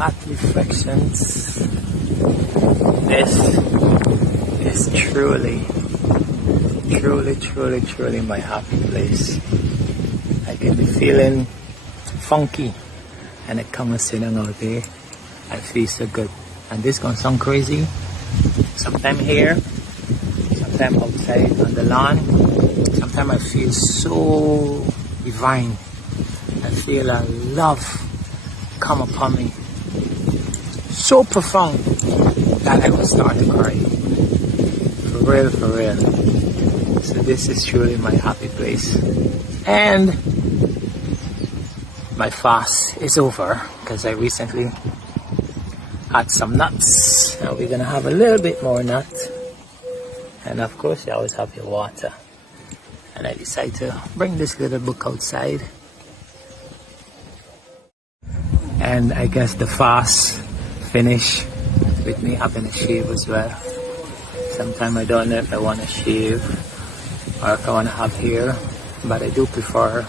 At Reflections. This is truly my happy place. I can be feeling funky and I come and sitting out there. I feel so good. And this gonna sound crazy. Sometime here, sometime outside on the lawn. Sometimes I feel so divine. I feel a love come upon me. So profound that I will start to cry. For real. So this is truly my happy place. And my fast is over because I recently had some nuts. Now we're gonna have a little bit more nut. And of course you always have your water. And I decided to bring this little book outside. And I guess the fast finish with me having a shave as well. Sometimes I don't know if I want to shave or if I want to have hair, but I do prefer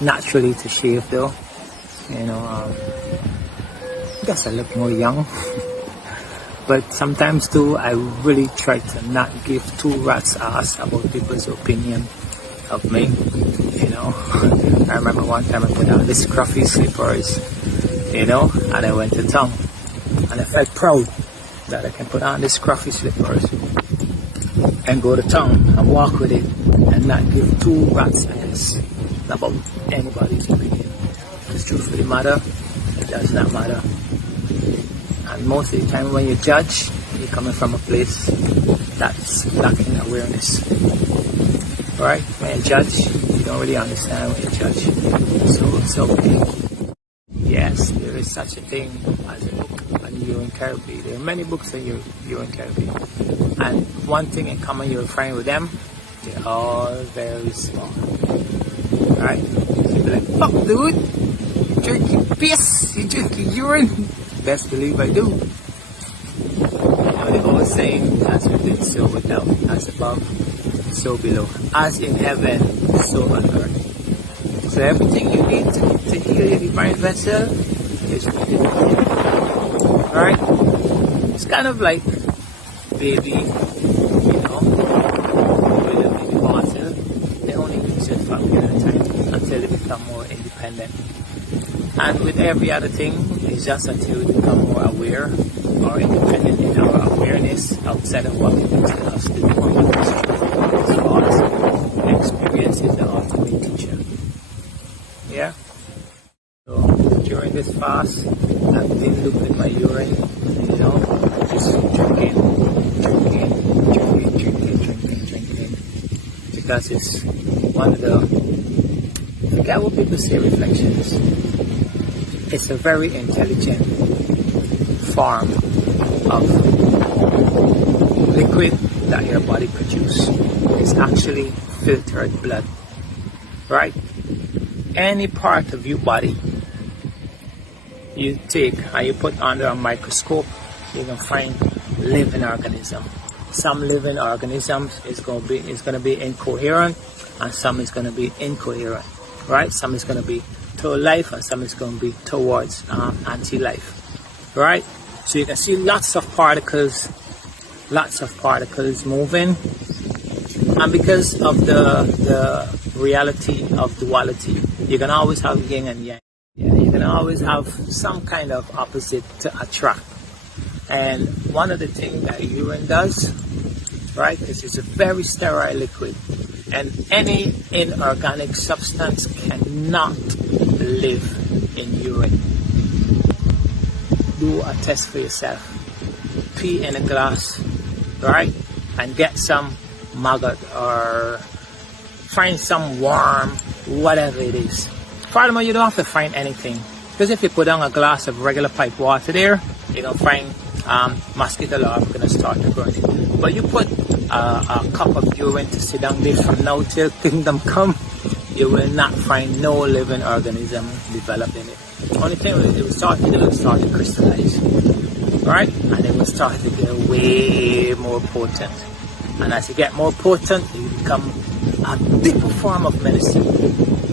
naturally to shave though. You know, I guess I look more young. But sometimes too, I really try to not give two rats ass about people's opinion of me. You know, I remember one time I put on this scruffy slippers, you know, and I went to town. And I felt proud that I can put on these scruffy slippers and go to town and walk with it and not give two rat's ass about anybody's opinion. Because truthfully matter, it does not matter. And most of the time when you judge, you're coming from a place that's lacking awareness. Right? When you judge, you don't really understand when you judge. So it's okay. Yes, there is such a thing as a book on urine therapy. There are many books on urine therapy. And one thing in common you'll find with them, they're all very small. Right? So you'll be like, fuck dude, you drinking piss, you drinking urine. Best believe I do. You know, the old saying, as within, so without, as above, so below. As in heaven, so on earth. So everything you need to heal your divine vessel is within you. Alright? It's kind of like baby, you know, with a baby bottle. They only use it for a period of time until they become more independent. And with every other thing, it's just until we become more aware or independent in our awareness outside of what people tell us to do or what is thoughts. Experience is the ultimate teacher. Yeah? So during this fast, I've been looking at my urine, you know, just drinking. Because it's one of the, I forget what people say, reflections. It's a very intelligent form of liquid that your body produces. It's actually filtered blood, right? Any part of your body you take and you put under a microscope, you can find living organism. Some living organisms is going to be incoherent, and some is going to be incoherent, right? Some is going to be toward life, and some is going to be towards anti-life, right? So you can see lots of particles moving, and because of the reality of duality, you can always have yin and yang. Yeah, you can always have some kind of opposite to attract. And one of the things that urine does, right, is it's a very sterile liquid, and any inorganic substance cannot live in urine. Do a test for yourself. Pee in a glass, right, and get some maggot or find some worm, whatever it is. Furthermore, you don't have to find anything, because if you put down a glass of regular pipe water there, you don't find mosquito larvae going to start to grow. But you put a cup of urine to sit down there from now till kingdom come, you will not find no living organism developed in it. Only thing it will start to do is start to crystallize, right? And it will start to get way more potent. And as you get more potent, you become a deeper form of medicine,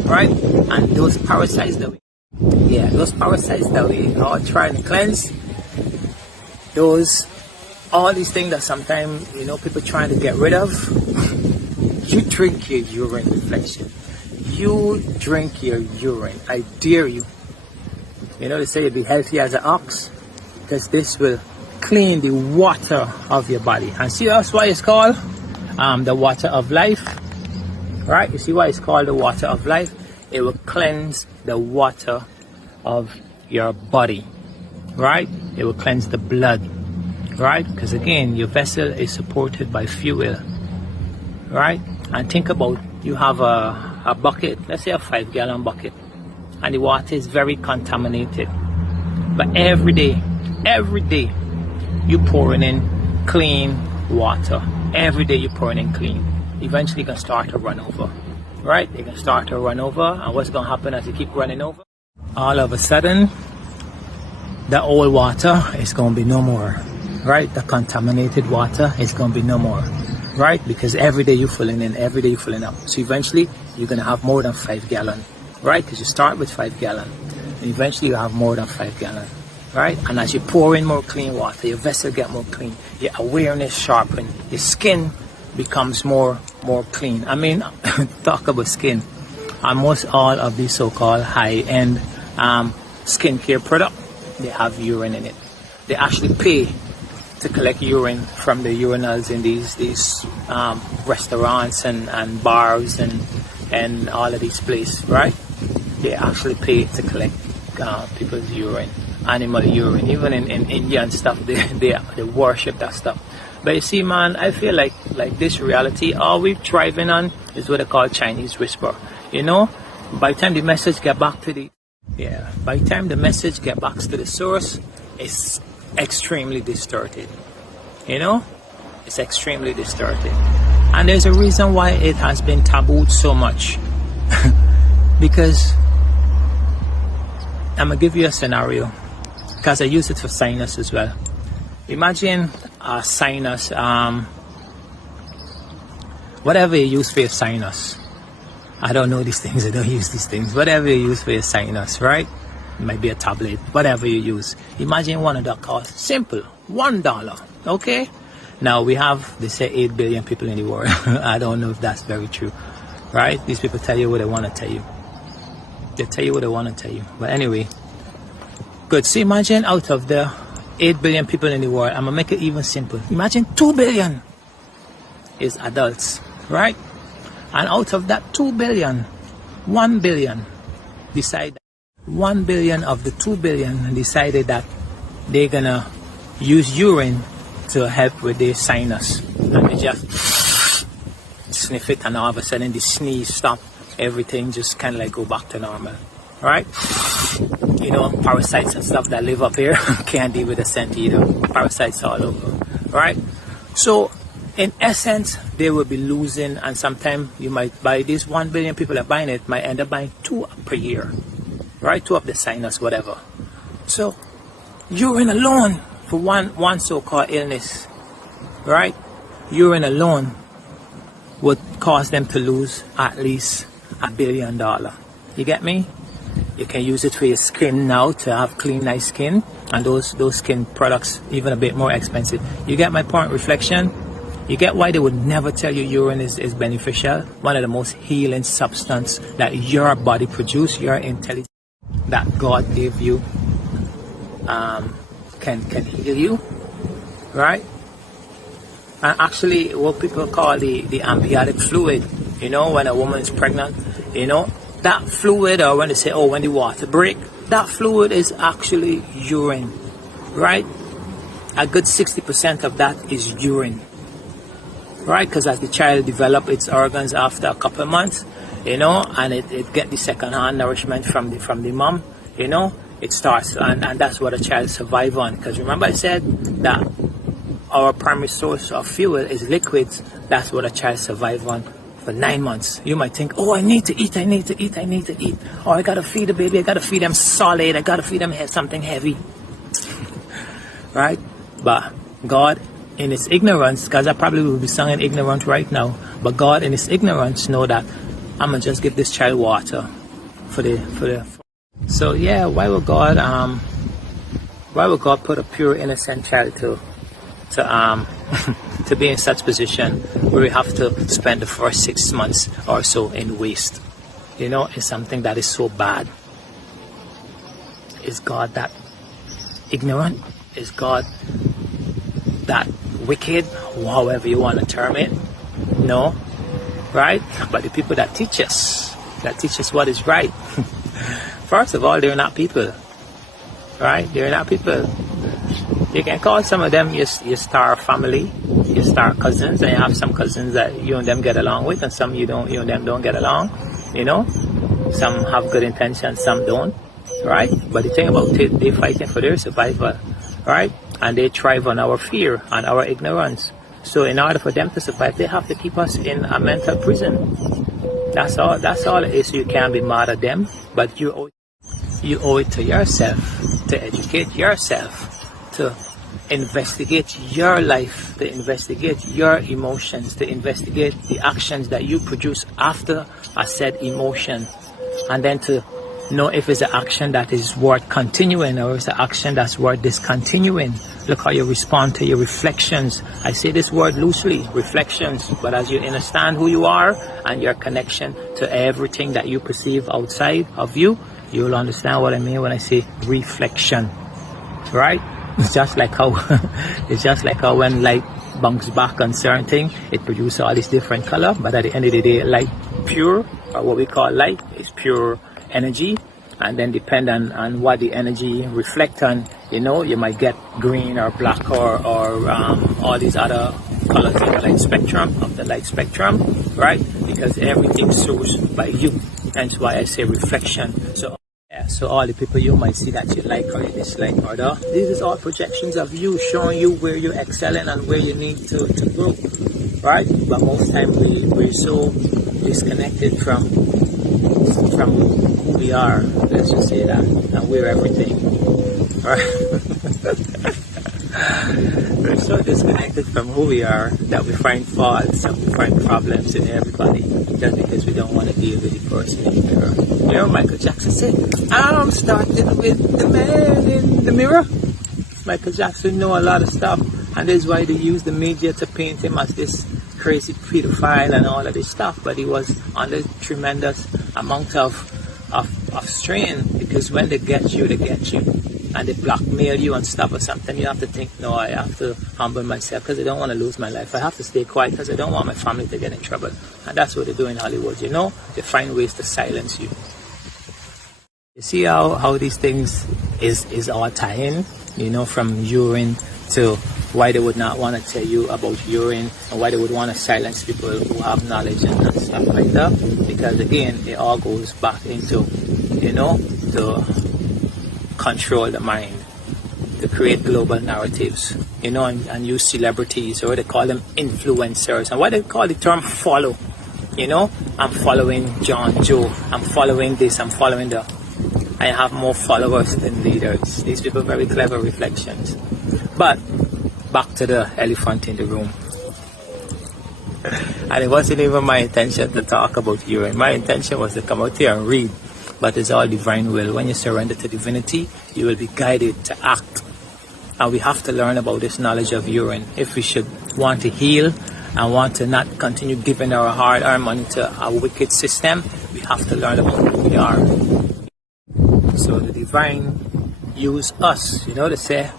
right? And those parasites that Yeah, those parasites that we are trying to cleanse, those, all these things that sometimes, you know, people trying to get rid of, you drink your urine reflection. You drink your urine. I dare you. You know, they say you'll be healthy as an ox, because this will clean the water of your body. And see, that's why it's called the water of life, right? You see why it's called the water of life? It will cleanse the water of your body, right? It will cleanse the blood, right? Because again, your vessel is supported by fuel, right? And think about, you have a bucket, let's say a 5-gallon bucket, and the water is very contaminated. But every day, you pouring in clean water. Every day you pouring in clean. Eventually you can start to run over, right? You can start to run over, and what's going to happen as you keep running over? All of a sudden, the old water is going to be no more, right? The contaminated water is going to be no more, right? Because every day you're filling in, every day you're filling up. So eventually you're going to have more than 5 gallons, right? Because you start with 5 gallons, and eventually you have more than 5 gallons. Right? And as you pour in more clean water, your vessel get more clean, your awareness sharpen, your skin becomes more clean. I mean, talk about skin. Almost all of these so-called high-end skincare products, they have urine in it. They actually pay to collect urine from the urinals in these restaurants and bars and all of these places, right? They actually pay to collect people's urine. Animal urine. Even in India and stuff, they worship that stuff. But you see, man, I feel like this reality, all we're thriving on is what they call Chinese whisper. You know, by the time the message get back to the source, it's extremely distorted. You know, it's extremely distorted, and there's a reason why it has been tabooed so much. Because I'm gonna give you a scenario, because I use it for sinus as well. Imagine a sinus, whatever you use for your sinus. I don't know these things, I don't use these things. Whatever you use for your sinus, right? It might be a tablet, whatever you use. Imagine one of that costs simple, $1, okay? Now we have, they say 8 billion people in the world. I don't know if that's very true, right? These people tell you what they want to tell you. They tell you what they want to tell you. But anyway, good. So imagine out of the 8 billion people in the world, I'm going to make it even simple. Imagine 2 billion is adults, right? And out of that 2 billion, 1 billion decided, 1 billion of the 2 billion decided that they're going to use urine to help with their sinus. And they just sniff it, and all of a sudden the sneeze stop. Everything just kind of like go back to normal, right? You know, parasites and stuff that live up here can't deal with the scent either. Parasites all over, right? So in essence, they will be losing, and sometimes you might buy this 1 billion people are buying it, might end up buying 2 per year, right? 2 of the sinus, whatever. So urine alone for one so-called illness, right? Urine alone would cause them to lose at least $1 billion. You get me? You can use it for your skin now to have clean, nice skin, and those skin products even a bit more expensive. You get my point? Reflection. You get why they would never tell you urine is beneficial. One of the most healing substance that your body produces, your intelligence that God gave you, can heal you, right? And actually, what people call the amniotic fluid, you know, when a woman is pregnant, you know, that fluid, or when they say, oh, when the water break, that fluid is actually urine, right? A good 60% of that is urine, right? Because as the child develops its organs after a couple of months, you know, and it get the second-hand nourishment from the mom, you know, it starts, and that's what a child survive on. Because remember I said that our primary source of fuel is liquids. That's what a child survive on for 9 months. You might think, oh, I need to eat. Oh, I gotta feed the baby, I gotta feed them solid, I gotta feed them something heavy. Right? But God, in his ignorance, because I probably will be sounding ignorant right now, but God in his ignorance know that I'm gonna just give this child water for So yeah, why would God put a pure innocent child to to be in such position where we have to spend the first 6 months or so in waste? You know, it's something that is so bad. Is God that ignorant? Is God that wicked? However you want to term it. No, right? But the people that teach us what is right, first of all, they're not people, right? They're not people. You can call some of them your star family, your star cousins, and you have some cousins that you and them get along with, and some you and them don't get along. You know, some have good intentions, some don't, right? But the thing about it, they're fighting for their survival, right? And they thrive on our fear and our ignorance. So in order for them to survive, they have to keep us in a mental prison. That's all it is. You can't be mad at them, but you owe it to yourself to educate yourself, to investigate your life, to investigate your emotions, to investigate the actions that you produce after a said emotion, and then to know if it's an action that is worth continuing or it's an action that's worth discontinuing. Look how you respond to your reflections. I say this word loosely, reflections, but as you understand who you are and your connection to everything that you perceive outside of you, you'll understand what I mean when I say reflection, right? It's just like how when light bounces back on certain thing, it produces all this different color, but at the end of the day, light pure, or what we call light, is pure energy. And then depend on what the energy reflect on, you know, you might get green or black or all these other colors in the light spectrum, right? Because everything's sourced by you. Hence why I say reflection. So yeah, so all the people you might see that you like or you dislike, or this is all projections of you, showing you where you're excelling and where you need to grow, right? But most time we're so disconnected from who we are, let's just say that, and we're everything, right? We're so disconnected from who we are that we find faults and we find problems in everybody just because we don't want to deal with the person in the mirror. You know, Michael Jackson said, I'm starting with the man in the mirror. Michael Jackson know a lot of stuff, and this is why they use the media to paint him as this crazy pedophile and all of this stuff, but he was under tremendous amount of strain, because when they get you and they blackmail you and stuff or something, you have to think, no, I have to humble myself because I don't want to lose my life. I have to stay quiet because I don't want my family to get in trouble. And that's what they do in Hollywood, you know. They find ways to silence you. You see how these things is all tying, you know, from urine to why they would not want to tell you about urine, and why they would want to silence people who have knowledge and stuff like that. Because again, it all goes back into, you know, to control the mind, to create global narratives, you know, and use celebrities, or they call them influencers, and why they call the term follow, you know. I'm following John Joe, I'm following this, I'm following that. I have more followers than leaders. These people are very clever reflections. But back to the elephant in the room. And it wasn't even my intention to talk about urine. My intention was to come out here and read. But it's all divine will. When you surrender to divinity, you will be guided to act. And we have to learn about this knowledge of urine. If we should want to heal and want to not continue giving our hard-earned money to a wicked system, we have to learn about who we are. So the divine use us, you know, to say,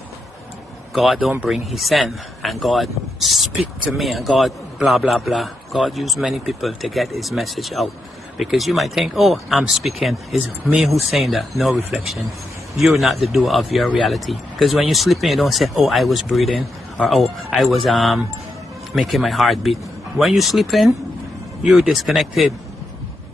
God don't bring, he send, and God speak to me, and God blah blah blah. God used many people to get his message out. Because you might think, oh, I'm speaking, it's me who's saying that. No reflection. You're not the doer of your reality. Because when you're sleeping, you don't say, oh, I was breathing, or oh, I was making my heart beat. When you're sleeping, you're disconnected,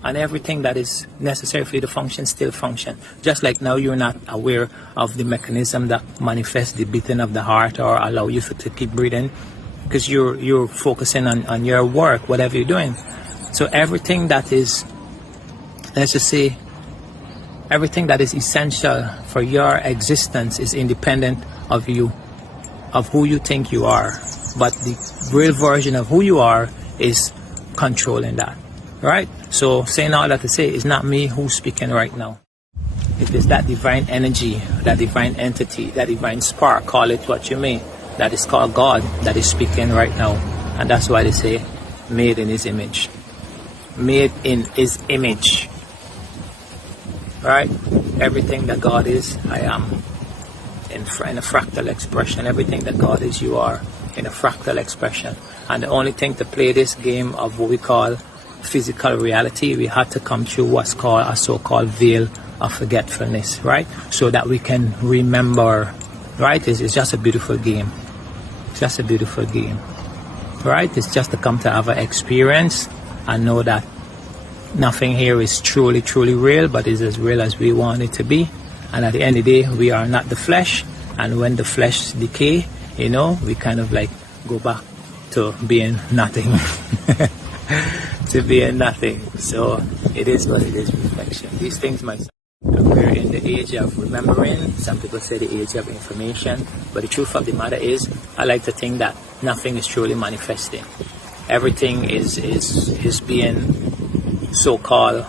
and everything that is necessary for you to function still function. Just like now you're not aware of the mechanism that manifests the beating of the heart or allow you to keep breathing, because you're focusing on your work, whatever you're doing. So everything that is, let's just say, everything that is essential for your existence is independent of you, of who you think you are. But the real version of who you are is controlling that. Right? So saying all that to say, it's not me who's speaking right now. It is that divine energy, that divine entity, that divine spark, call it what you may, that is called God, that is speaking right now. And that's why they say, made in his image. Made in his image. Right? Everything that God is, I am. In a fractal expression. Everything that God is, you are. In a fractal expression. And the only thing to play this game of what we call physical reality, we had to come through what's called a so-called veil of forgetfulness, right? So that we can remember, right? It's just a beautiful game. It's just a beautiful game, right? It's just to come to have an experience and know that nothing here is truly, truly real, but is as real as we want it to be. And at the end of the day, we are not the flesh. And when the flesh decay, you know, we kind of like go back to being nothing. To being nothing. So it is what it is, reflection. These things might we're in the age of remembering. Some people say the age of information. But the truth of the matter is, I like to think that nothing is truly manifesting. Everything is being so-called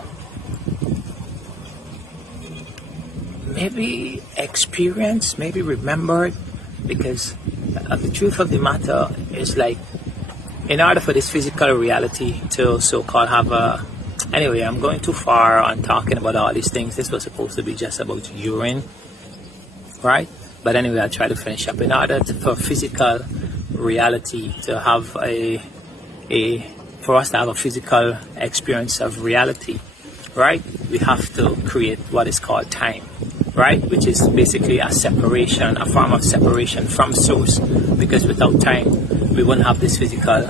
maybe experienced, maybe remembered, because the truth of the matter is like, in order for this physical reality to so-called have a... Anyway, I'm going too far on talking about all these things. This was supposed to be just about urine, right? But anyway, I'll try to finish up. In order for physical reality to have for us to have a physical experience of reality, right? We have to create what is called time, right? Which is basically a separation, a form of separation from source. Because without time, we wouldn't have this physical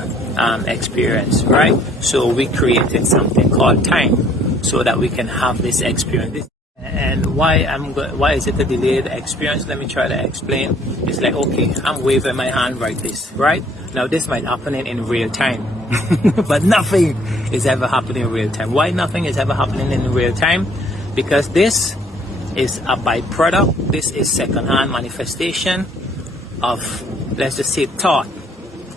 experience, right? So we created something called time so that we can have this experience. And why is it a delayed experience? Let me try to explain. It's like, okay, I'm waving my hand like this, right? Now this might happen in real time, but nothing is ever happening in real time. Why nothing is ever happening in real time? Because this is a byproduct. This is secondhand manifestation of, let's just say, thought,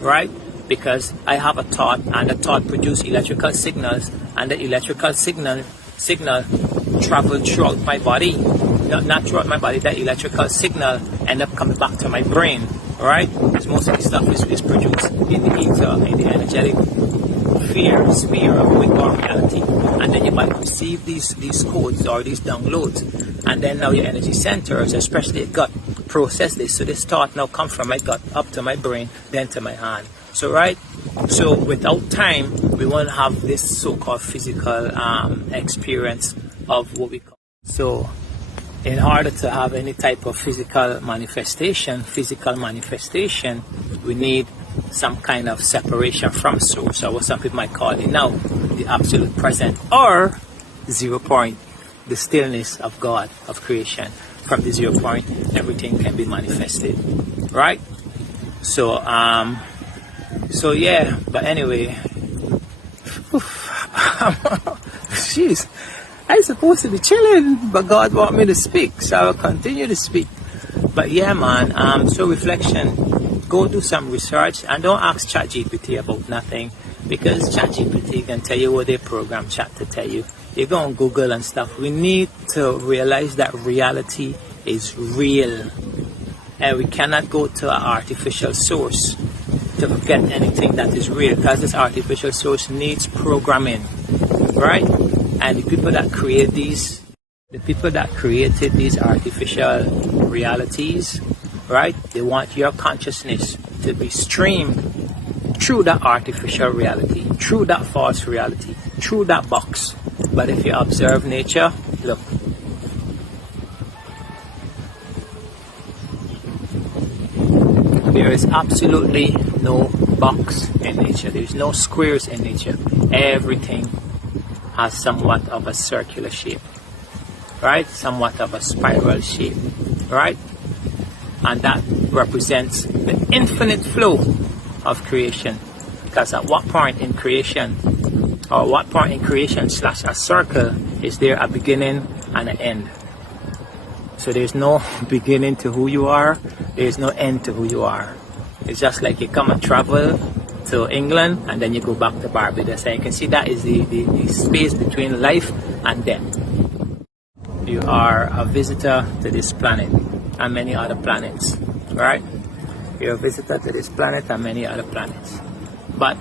right? Because I have a thought, and the thought produces electrical signals, and the electrical signal travel throughout my body, not throughout my body. That electrical signal end up coming back to my brain, right? Because most of the stuff is produced in the ether, in the energetic sphere of what we call reality, and then you might receive these codes or these downloads, and then now your energy centers, especially your gut, process this. So this thought now comes from my gut up to my brain, then to my hand. So right, so without time, we won't have this so-called physical experience of what we call. So in order to have any type of physical manifestation, we need some kind of separation from source, or what some people might call it now, the absolute present, or 0 point, the stillness of God, of creation. From the 0 point, everything can be manifested, right? So so yeah, but anyway, jeez, I'm supposed to be chilling, but God want me to speak, so I will continue to speak. But yeah, man, so reflection, go do some research, and don't ask ChatGPT about nothing, because ChatGPT can tell you what they program Chat to tell you. You go on Google and stuff. We need to realize that reality is real, and we cannot go to an artificial source to get anything that is real, because this artificial source needs programming, right? And the people that created these artificial realities, right, they want your consciousness to be streamed through that artificial reality, through that false reality, through that box. But if you observe nature, look, there is absolutely no box in nature. There is no squares in nature. Everything has somewhat of a circular shape, right? Somewhat of a spiral shape, right? And that represents the infinite flow of creation. Because at what point in creation, or what point in creation slash a circle, is there a beginning and an end? So there's no beginning to who you are, there's no end to who you are. It's just like you come and travel to England and then you go back to Barbados, and you can see that is the space between life and death. you are a visitor to this planet and many other planets, right? You're a visitor to this planet and many other planets. But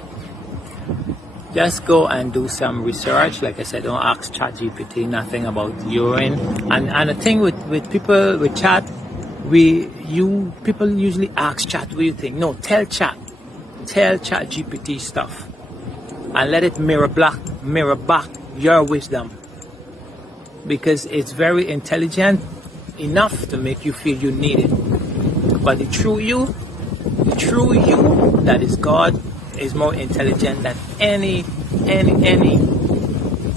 just go and do some research. Like I said, don't ask ChatGPT nothing about urine. And the thing with people with chat, people usually ask chat, what do you think? No, tell ChatGPT stuff, and let it mirror back your wisdom, because it's very intelligent enough to make you feel you need it. But the true you that is God is more intelligent than any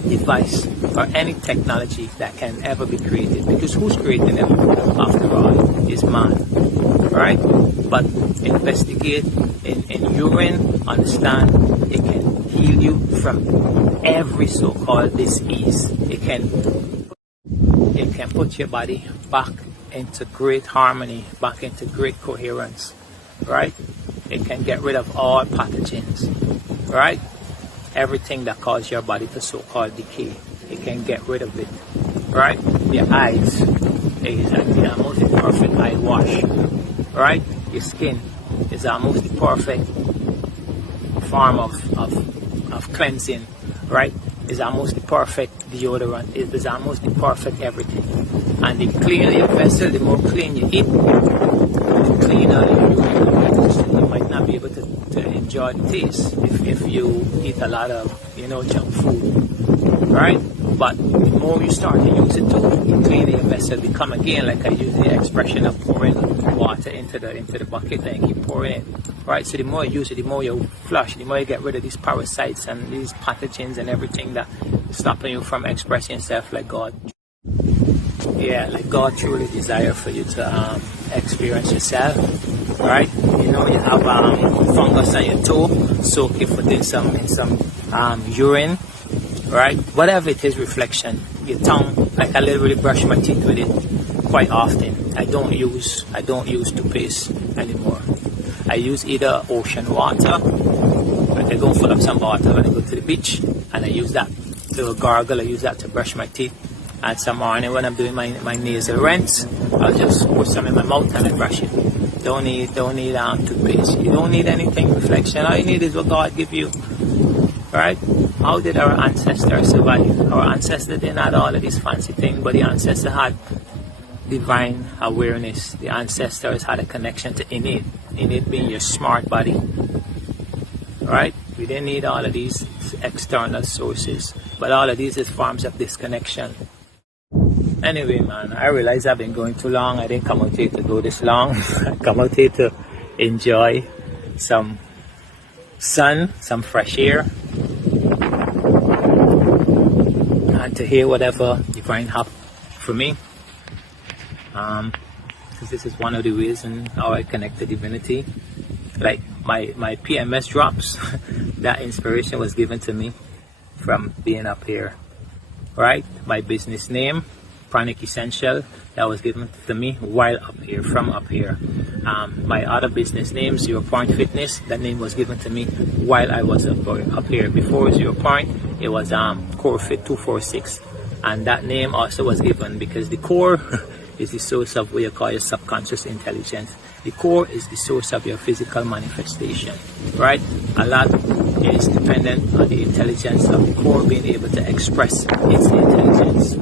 device or any technology that can ever be created, because who's creating everything after all is man, right? But investigate in urine, understand it can heal you from every so-called disease. It can put your body back into great harmony, back into great coherence, right? It can get rid of all pathogens, right? Everything that causes your body to so-called decay, it can get rid of it, right? Your eyes, is the most perfect eye wash, right? Your skin is our most perfect form of cleansing, right? Is our most perfect deodorant. It is our most perfect everything. And the cleaner your vessel, the more clean you eat, the cleaner you might not be able to enjoy the taste if you eat a lot of junk food, right? But the more you start to use it too, the cleaner your vessel become. Again, like I use the expression of pouring water into the bucket and keep pouring it, right? So the more you use it, the more you flush, the more you get rid of these parasites and these pathogens and everything that is stopping you from expressing yourself like God. Yeah, like God truly desire for you to experience yourself, right? You have fungus on your toe, soak your foot in some urine, right? Whatever it is, reflection. Your tongue, like I literally brush my teeth with it quite often. I don't use toothpaste anymore. I use either ocean water, like I go fill up some water when I go to the beach, and I use that to gargle. I use that to brush my teeth. And some morning when I'm doing my nasal rinse, I'll just put some in my mouth and I brush it. Don't need toothpaste. You don't need anything, reflection. All you need is what God give you, right? How did our ancestors survive? Our ancestors didn't have all of these fancy things, but the ancestors had divine awareness. The ancestors had a connection to innate being your smart body, right? We didn't need all of these external sources, but all of these is forms of disconnection. Anyway, man, I realize I've been going too long. I didn't come out here to go this long. I come out here to enjoy some sun, some fresh air, and to hear whatever divine have for me. Because this is one of the ways in how I connect to divinity. Like my PMS drops, that inspiration was given to me from being up here, right? My business name, Pranic Essential, that was given to me while up here, from up here. My other business name, 0 Point Fitness, that name was given to me while I was up here. Before 0 Point, it was Core Fit 246, and that name also was given because the core is the source of what you call your subconscious intelligence. The core is the source of your physical manifestation, right? A lot is dependent on the intelligence of the core being able to express its intelligence.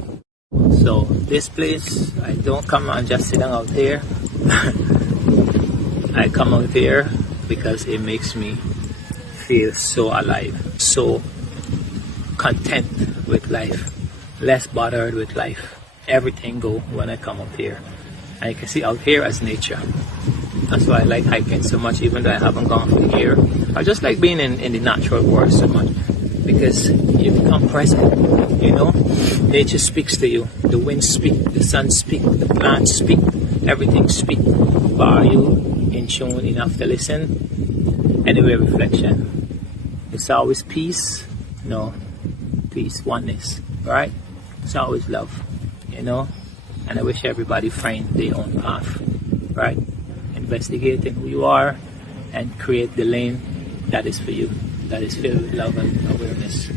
So this place, I don't come and just sit out here. I come out here because it makes me feel so alive, so content with life, less bothered with life. Everything go when I come up here. And you can see out here as nature. That's why I like hiking so much, even though I haven't gone for a year. I just like being in the natural world so much, because you become present, Nature speaks to you. The wind speaks, the sun speaks, the plants speak, everything speaks. But are you in tune enough to listen? Anyway, reflection. It's always peace. No, peace, oneness, right? It's always love, And I wish everybody find their own path, right? Investigating who you are and create the lane that is for you, that is filled with love and awareness.